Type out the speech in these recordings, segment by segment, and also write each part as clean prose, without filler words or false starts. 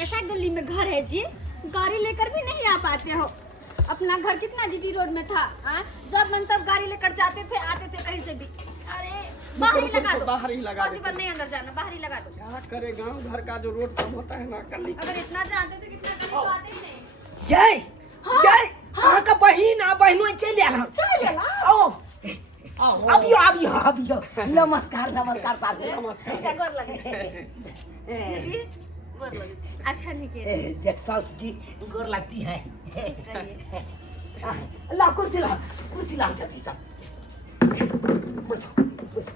कैसा गली में घर है जी, गाड़ी लेकर भी नहीं आ पाते हो। अपना घर कितना जीटी रोड में था, जब मन तब गाड़ी लेकर जाते थे, आते थे कहीं से भी। अरे बाहर ही लगा दो, बाहर ही लगा पॉसिबल नहीं अंदर जाना, बाहर ही लगा दो। क्या करे, गांव घर का जो रोड सब होता है ना गली। अगर इतना जानते थे कितना कभी तो आते ही नहीं। जय जय हाँ का बहिन आ बहिनो चल आला आओ अबियो नमस्कार नमस्कार साथी नमस्कार। गोर लगे दीदी, गोर लगे। अच्छा निके जेठ साउस जी गोर लगती है। खुश रहिए। ला कुर्सी ला जल्दी सब बस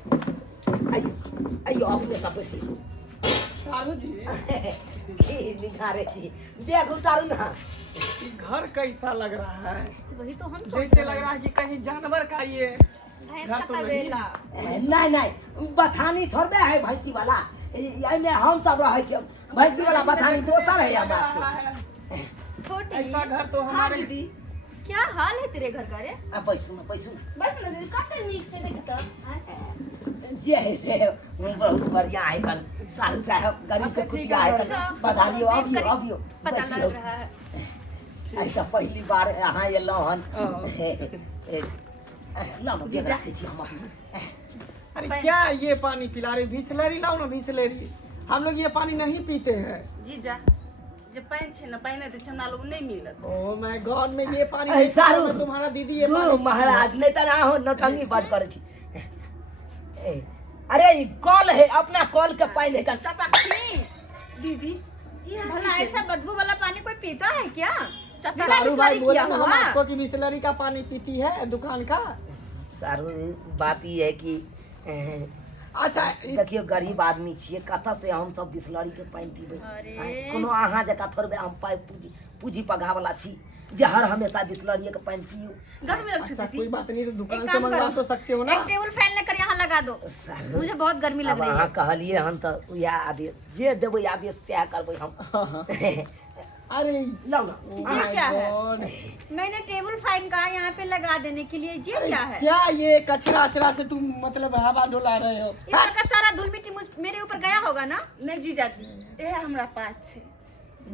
आइयो अपने सब बसी सालू जी निखारे जी बैग उतारू ना। ये घर कैसा लग रहा है, वही तो हम जैसे लग रहा है कि कहीं जानवर का ये भैंस घर का तो नहीं। तबेला। नहीं बथानी थोड़बे है भैंसी वाला, में हम सब रहे छे। भैंसी वाला बथानी दोसर है हमरा के। छोटी ऐसा घर तो हमारे दीदी, क्या हाल है तेरे घर का रे? पैसू ना बस ना दीदी, कते नीक से देखता। जे है से बहुत बढ़िया है कल साहू साहब गरीब से कुटिया है बधाई अबियो पता लग रहा है। ऐसा पहली बार यहाँ ये लहन ना जे रखे छी हम अपने। अरे क्या ये पानी पिला रही, बिसलेरी लाओ ना बिसलेरी। हम लोग ये पानी नहीं पीते हैं। जीजा जे पानी छे ना पानी दे हमरा लोग नहीं मिलत। ओ मैं गॉड में ये पानी अरे नहीं पिया सारू, ना, तुम्हारा दीदी ये तू पानी महाराज नहीं तना हो नौटंगी बात करे छी। अरे ये कॉल है अपना कॉल के पानी का चपकनी दीदी ये भला ऐसा बदबू वाला पानी कोई पीता है क्या? सारू भाई बोला ना हम हुआ? आपको कि बिसलेरी का पानी पीती है दुकान का। सारू बात ये है कि अच्छा देखियो गरीब आदमी छिए, कथा से हम सब बिसलरी के पानी पीबे। अरे। कोनो अहाँ जका थोड़बे हम पाई पूजी पगा वाला छी जे हर हमेशा बिसलरी के पानी पियो। घर में रख अच्छा दीदी कोई बात नहीं, तो एक दुकान से काम मंगवा करो, तो सकते हो ना। एक टेबल फैन लेकर यहाँ लगा दो, सारू, मुझे बहुत गर्मी लग अब रही अहाँ है। कहलिए हन तो यह आदेश जे देबै आदेश से करबै हम। अरे लो ना ये क्या है? God। मैंने टेबल फैन कहा यहाँ पे लगा देने के लिए, ये क्या है? क्या ये कचरा अचरा से तुम मतलब हवा डोला रहे हो? इसका का सारा धूल मिट्टी मेरे ऊपर गया होगा ना? नहीं जीजा जी ये हमरा पास छे।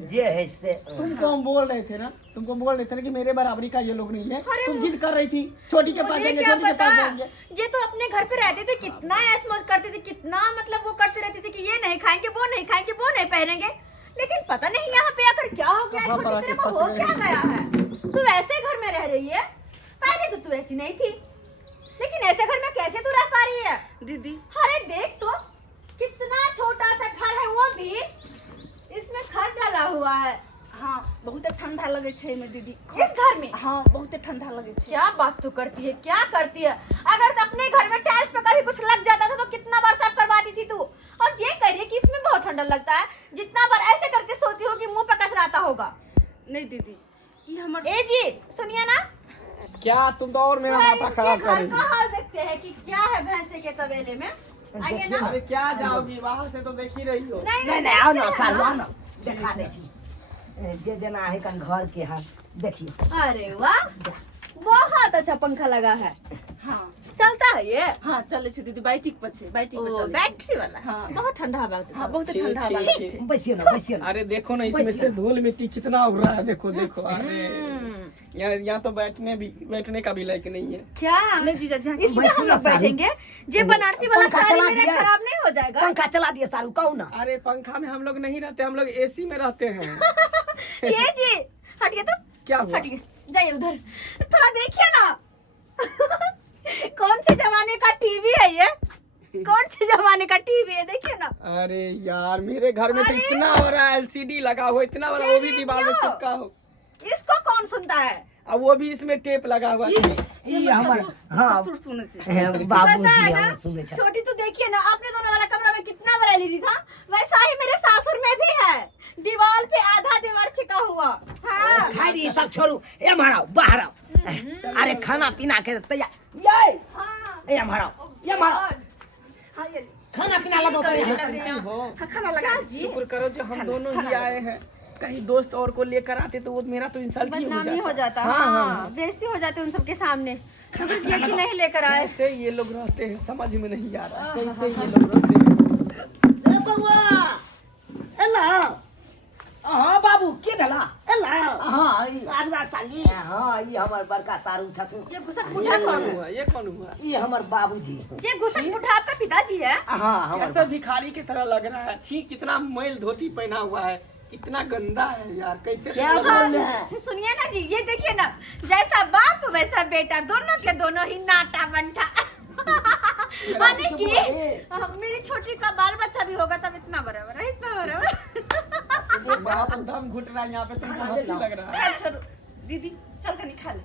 जे है से तुमको हम बोल रहे थे ना, तुमको बोल रहे थे ना कि मेरे बराबरी का ये लोग नहीं है। अरे तुम जिद कर रही थी छोटी के पास मुझे जाएंगे, क्या छोटी के पता, पास जाएंगे। ये तो अपने घर पे रहते थे, कितना ऐश मौज करते थे, कितना मतलब वो करते रहते थे कि ये नहीं खाएंगे, वो नहीं खाएंगे, वो नहीं पहनेंगे। लेकिन पता नहीं यहाँ पे आकर क्या हो गया, कहाँ पर छोटी आके तेरे को फंस हो गए? क्या गया है? तू ऐसे घर में रह रही है, पहले तो तू ऐसी नहीं थी, लेकिन ऐसे घर में कैसे तू रह पा रही है? दीदी अरे देख तो, कितना छोटा सा घर है, वो भी इसमें खर डाला हुआ है। हाँ बहुत ठंडा लगे छे में दीदी। इस घर में हाँ बहुत ठंडा लगे छे। क्या बात तो करती है, क्या करती है? अगर तो अपने घर में टाइल्स पे कभी कुछ लग जाता था तो कितना बार साफ करवाती थी तू, और ये कह रही है कि इसमें बहुत ठंडा लगता है। जितना बार ऐसे करके सोती होगी मुंह पे कचरा आता होगा। नहीं दीदी ये हमर ए जी सुनिए ना, क्या तुम तो और मेरा थोड़ा माथा इनके खराब कर घर रही का हो। हाल देखते हैं कि क्या है भैंसे के तबेले में। आइए ना। अरे क्या जाओगी, बाहर से तो देख ही रही हो। नहीं नहीं आओ ना सारू आओ ना देखा दे छी जे जना है कन घर के हाल देखिए। अरे वाह, बहुत अच्छा पंखा लगा है, हाँ चलता है ये? हाँ चले छे दीदी बैटिक पर छे, बैटिक पर ओ, चले। बैटरी वाला। हाँ। बहुत ठंडा हवा होता है। हाँ बहुत छी, ठंडा छी, लगे छी। छे। बैसिए ना अरे देखो ना इसमें से धूल मिट्टी कितना उड़ रहा है, देखो देखो। अरे यहाँ तो बैठने का भी लायक नहीं है। क्या नहीं जीजा जी इसमें हम लोग बैठेंगे? जे बनारसी वाला पंखा साड़ी चला मेरा दिया। खराब नहीं हो जाएगा? पंखा चला दिए सारू कहू ना। अरे पंखा में हम लोग नहीं रहते, हम लोग एसी में रहते हैं। ये जी हटिए तो, क्या हुआ? हटिए, जाइए उधर, थोड़ा देखिए ना। कौन से जमाने का टीवी है ये? कौन से जमाने का टीवी है, देखिए ना। अरे यार मेरे घर में तो अरे! इतना बड़ा एलसीडी लगा हो, इतना बड़ा, वो भी दीवार में क्यों? चिपका हो, इसको कौन सुनता है? अब वो भी इसमें टेप लगा हुआ है। ये हमर हाँ ससुर सुने छे। बाबूजी पता है हम ना, सुने छ। छोटी तो देखिए ना, अपने दोनों वाला कमरा में कितना बड़ा एलईडी था, वैसा ही मेरे सासुर में भी है, दीवार पे आधा दीवार छिका हुआ। हाँ। खाई ये सब छोड़ू, ए मारो बाहर आओ। अरे खाना पीना के तैयार ये हाँ। ए मारो ये मारो हाँ ये खाना पीना लगा तो हो हाँ खाना लगा शुक्र करो जो हम दोनों ही आए हैं, कहीं दोस्त और को लेकर आते तो वो मेरा तो इंसल्ट ही बदनामी हो जाता। हाँ हाँ बेइज्जती हो जाते उन सबके सामने। शुक्र किया कि नहीं लेकर आए। कैसे ये लोग रहते हैं समझ में नहीं आ रहा, कैसे ये लोग रहते हैं। ए बउआ एला बाबू के भेला ए ला हां सारुआ साली हां ई हमर बड़का सारू छथुन ये घुसक मुठा कौन है? ये कौन हुआ ई हमर बाबूजी ये घुसक मुठा आपका पिताजी है? हां हमर ऐसा भिखारी की तरह लग रहा है। छी कितना मैल धोती पहना हुआ है, इतना गंदा है यार, कैसे क्या बोल रहे हैं? सुनिए ना जी, ये देखिए ना, जैसा बाप वैसा बेटा, दोनों के दोनों ही नाटा बंटा। माने कि मेरी छोटी का बाल बच्चा भी होगा तब इतना बराबर है, इतना बराबर। ये बाप दम घुट रहा है यहाँ पे, तुमको हंसी लग रहा है। चल छोड़ो दीदी, चल कनी खा ले,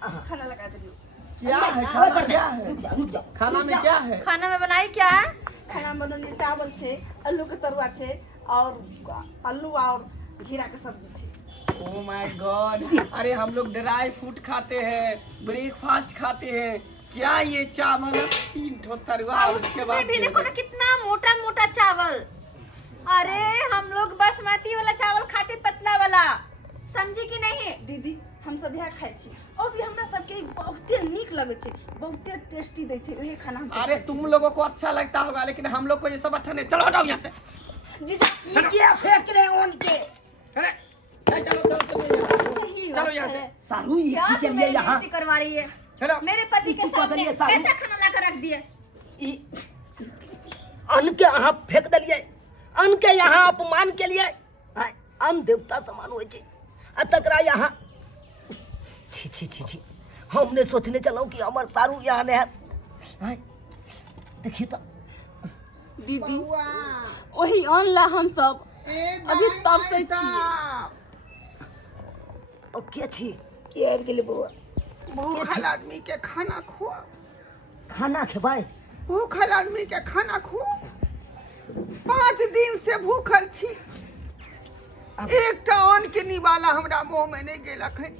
खाना लगा दे दियो। क्या है खाना में, क्या है रुक जाओ खाना में, क्या है खाना में बनाई क्या है? खाना में बनौनी चावल छे, आलू के तरुआ छे और आलू और घीरा के सब्जी छे। ओह माय गॉड, अरे हम लोग ड्राई फ्रूट खाते हैं, ब्रेकफास्ट खाते हैं, क्या ये चावल 3 ठो तरुआ और उसके बाद भी देखो ना कितना मोटा मोटा चावल। अरे हम लोग बासमती वाला चावल खाते, पतला वाला, समझी कि नहीं? दीदी हम सब यहाँ खाइ छी और भी हमरा सबके बहुते नीक लगे छे, बहुते टेस्टी दे छे वही खाना हम सब अरे खाइ छी। तुम लोगों को अच्छा लगता होगा, लेकिन हम लोग को ये सब अच्छा नहीं। चलो हटाओ यहाँ से। जीजा ये क्या फेंक रहे हो उनके अरे नहीं, चलो चलो चलो सही चलो बात यहाँ है। से। सारू ये क्या के तुम्हें लिए यहाँ बेइज्जती करवा रही है? चलो मेरे पति के तू सामने बदलिए साहब। कैसा खाना लाकर रख दिए? अन्न के यहाँ फेंक दिलिए, अन्न के यहाँ अपमान के लिए अन्न देवता समान हो छे आ तकरा यहाँ छी छी छी छी। हमने सोचने चलो कि हमर सारू यहाँ ने है। देखिए तो दीदी वही अनला हम सब अभी तब से छिए। ओ के छी के आबि गेलै बौआ? भूखल आदमी के खाना खुआ, खाना खेबै? भूखल आदमी के खाना खुआ। 5 दिन से भूखल छी, एकटा अन्न के निवाला हमरा मुंह में नहीं गेल अखन।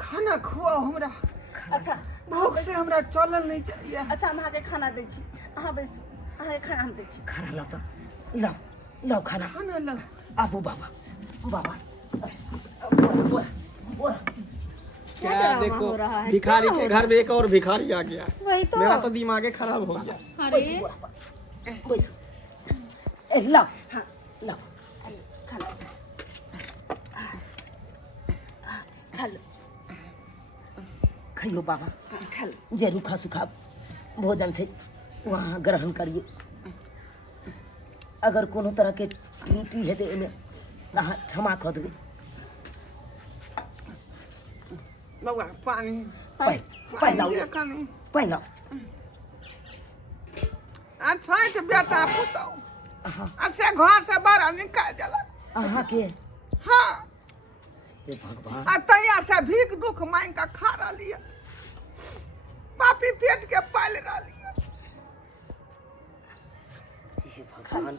खाना खुआ हमरा, अच्छा भूख से हमरा चलल नहीं चाहिए। अच्छा हम अहाँके खाना दै छी, अहाँ बैसू, अहाँके खाना हम दै छी। खाना लो तो लो लो खाना खाना लो। आबू बाबा बाबा क्या ड्रामा देखो, हो रहा है? भिखारी क्या के हो घर में एक और भिखारी आ गया। वही तो। मेरा तो दिमाग खराब हो गया। अरे बैसो ए लो हाँ लो खाना खा लो, खाइयो बाबा, खा लो। जे रूखा सूखा भोजन छै वहाँ ग्रहण करिए। अगर कोनो तरह के त्रुटि हेतै एहिमे अहाँ क्षमा कऽ देबै। बउआ पानी पानि लाउ कनी। पानि लाउ। आ छठ बेटा पुतौ आ से घर से बाहर निकाल देलक। अहाँके हाँ, हे भगवान, आ तैया से भीख दुख मांग के खा रही, पापी पेट के पाल रही। हे भगवान,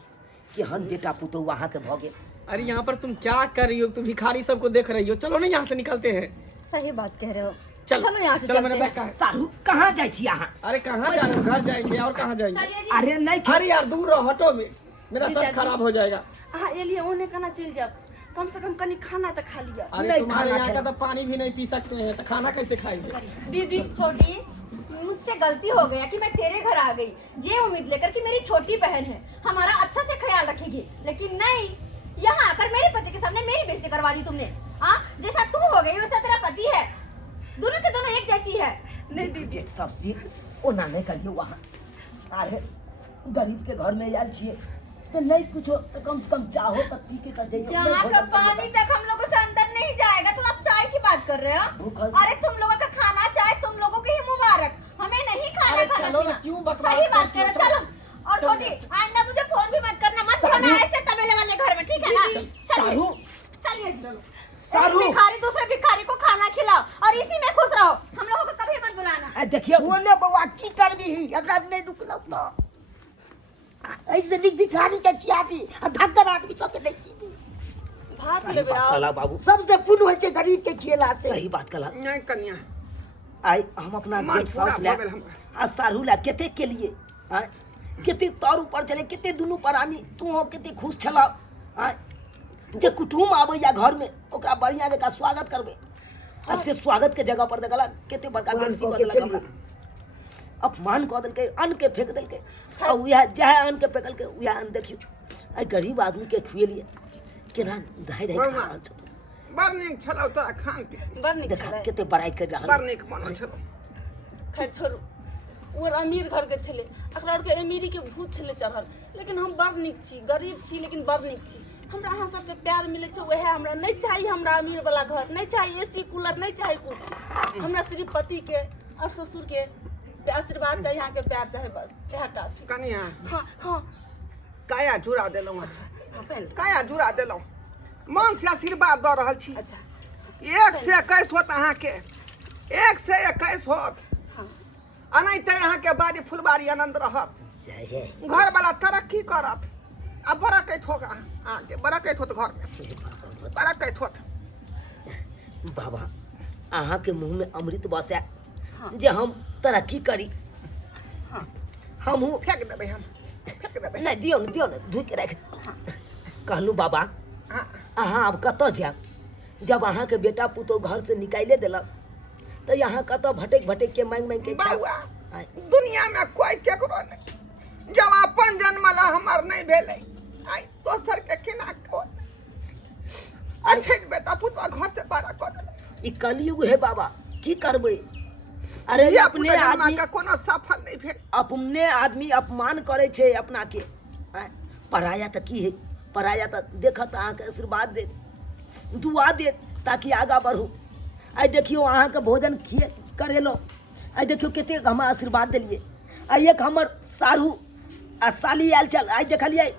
केहन बेटा पुतौह अहाँके भऽ गेल। अरे यहाँ पर तुम क्या कर रही हो? तुम भिखारी सबको देख रही हो। चलो ना यहाँ से निकलते हैं। सही बात कह रहे हो। चल चलो यहाँ से चलो, मेरा चलते बैग कहाँ है? सारू कहाँ जाइ छी अहाँ? अरे कहाँ जा रहे हो? घर जाएंगे और कहाँ जाएंगे? अरे नहीं अरे यार दूर रहो, हटो में, मेरा सर खराब हो जाएगा। अहाँ एलिए ओने केना चलि जाब, कम से कम कनी खाना तो खा लिया। अरे नहीं, तुम्हारे खाना यहाँ का खेला। तो पानी भी नहीं पी सकते हैं, तो खाना कैसे खाएंगे? दीदी छोटी, मुझसे गलती हो गया कि मैं तेरे घर आ गई ये उम्मीद लेकर कि मेरी छोटी बहन है, हमारा अच्छा से ख्याल रखेगी, लेकिन नहीं, यहाँ आकर मेरे पति के सामने मेरी बेइज्जती करवा दी तुमने। हाँ, जैसा तू हो गई वैसा तेरा पति है, दोनों के दोनों एक जैसी है। नहीं दीदी जेठ साउस जी ओना नहीं करियो वहाँ। अरे गरीब के घर में आयल छिए तो नहीं कुछो तो कम से कम चाहो तो पी के तो जाइए। यहाँ का पानी तक हम लोगों से अंदर नहीं जाएगा, तो आप चाय की बात कर रहे हो? भूखल। अरे तुम लोगों का खाना चाय तुम लोगों के ही मुबारक, हमें नहीं खाना अरे खाना चलो ना, पीना। क्यों बकवास सही बात करती हो? कर, चलो। और चलो छोटी, आइंदा मुझे फोन भी मत करना, मत रहना ऐसे तबेले वाले घर में, ठीक है ना? सारू चलिए सारू। भिखारी दूसरे भिखारी को खाना खिलाओ और इसी में खुश रहो, हम लोगों को कभी मत बुलाना। देखिए ओने बउआ की करबी एकरा नहीं रुकलौ तो ऐसे निक भिखारी के खियाबी आ धक्कर आदमी सब के नहीं खियाबी। भात लेबे आओ। कला बाबू सबसे पुण्य होय छै गरीब के खियला से। सही बात कला। नहीं कन्या, आई हम अपना मन जेठ साउस पूरा ले भऽ गेल हमरा। आ सारू ला केते के लिए आय केते तौर ऊपर चले, केते दुनू प्राणी तू हो केते खुश छला। आय जे कुटुम आबै या घर में ओकरा बढ़िया जका स्वागत करबे आ से स्वागत के जगह पर देखला केते बड़का बेइज्जती कर देलक हमरा। अपमान कऽ देलकै, अन्न के फेंक देलकै। और वह जहाँ अन्न के फेंकलकै वह अन्न देखियो आई गरीब आदमी के खुएलिए केना धाय धाय बौआ। खा छौ। बड़ नीक छलौ तोरा खान के, बड़ नीक देखा छलै। कते बड़ाई कर रहल। बड़ नीक बनल छलौ। खैर छोड़ू, वो अमीर घर के छले, एकरा और के अमीरी के भूत छले चढ़ल, लेकिन हम बड़ नीक छी, गरीब छी लेकिन बड़ नीक छी। हमरा अहाँ सबके प्यार मिले छै वह हमरा नहीं चाहिए, हमरा अमीर वाला घर नहीं चाहिए, एसी कूलर नहीं चाहिए कुछ। हमरा सिर्फ पति के और ससुर के आशीर्वाद चाहिए, यहाँ के प्यार चाहे, बस यह काफी। कनिया हाँ हाँ काया जुड़ा देलौ। अच्छा हाँ पहले काया जुड़ा देलौ, मन से आशीर्वाद दऽ रहल छी। अच्छा 1 से 21 होत अहाँ के, 1 से 21 होत। हाँ अनैते अहाँ के बाड़ी फुलबाड़ी आनंद रहत, जय जय घर वाला तरक्की करत। अब बरकैत होगा आगे, बरकैत होत घर में, बरकैत होत। बाबा अहाँ के मुंह में अमृत बसे हाँ। जे हम तरक्की करी। हाँ हमहू फेंक देबै हम, फेंक देबै। नहीं दियो न धुई के रख। कहलू बाबा हाँ अहाँ अब कतऽ जायब, जब अहाँ के बेटा पुतोह घर से निकाले देलक तो यहाँ कतऽ भटक भटक के मांग मांग के खायब? बौआ आय, दुनिया में कोई केकरो नहीं, जब अपन जन्मला हमर नहीं भेलै, आई दोसर के केना को अच्छे बेटा पुतवा घर से बाहर कर देलक। ई कलयुग है बाबा, की करबै? अरे धिया अपने पुता जन्मा आदमी के कोनो सफल नहीं भेल। अपने आदमी अपमान करे छे अपना के। आय, पराया तो की है, पराया तो देखत अहाँ के आशीर्वाद दे, दुआ दे ताकि आगा बढ़ू। आई देखियो अहाँ के भोजन खिए करेलो, आई देखियो कते हम आशीर्वाद दिलिए। आई एक हमर सारू आ साली आयल चल, आई देखलिए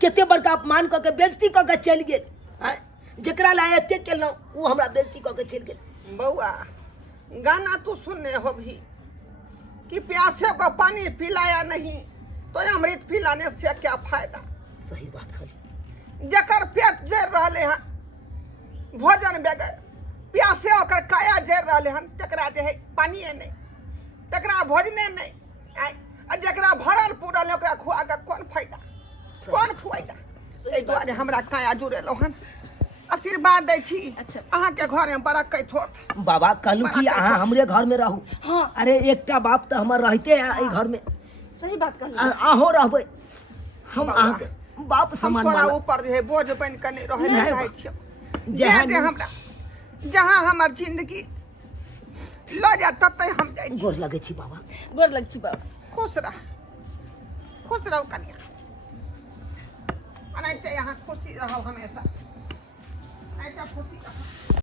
कते बड़का अपमान कऽ के बेइज्जती कऽ के चलि गेल। आय जकरा ला एते केलहुँ वो हमरा बेइज्जती कऽ के चलि गेल। बउआ गाना तू सुनने हो भी कि प्यासे को पानी पिलाया नहीं तो अमृत पिलाने से क्या फायदा। सही बात खाली। जकर पेट जर रहले हन भोजन बगैर, प्यासे होकर काया जर रहले हन, तकरा जे है पानिए नहीं, तकरा भोजने नहीं। आय आ जकरा भरल पूरल है ओकरा खुआ के कौन फायदा, कौन फायदा। एहि दुआरे हमरा काया जुड़ेलौ हन, आशीर्वाद दै छी। अच्छा। अहाँ के घर में बरकैत होत। बाबा कहलू कि अहाँ हमरे घर में रहू। हाँ अरे एकटा बाप तो हमर रहते है एहि घर में, सही बात कहली। अहो रहबै, हम बाबा, अहाँ के बाप हम समान तोरा मानब। ऊपर जे है बोझ बन के नहीं रहे नहीं चाहै बा। छियौ। जहाँ दे दे हमरा, जहाँ हमर जिंदगी लऽ जा ततै हम जाइ छी। गोर लगै छी बाबा। गोर लग छी बाबा। खुश रह, खुश रहो कन्या, अनैते यहाँ खुशी रहो हमेशा, अनैते खुशी रहो।